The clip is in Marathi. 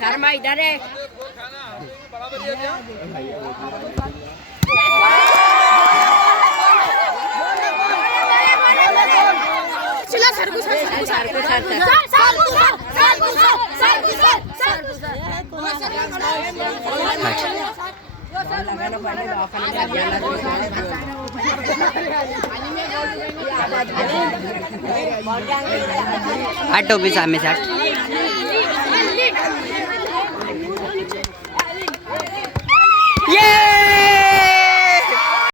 शर्मा इधर है चला सरकू सर हटो भी सामने से हट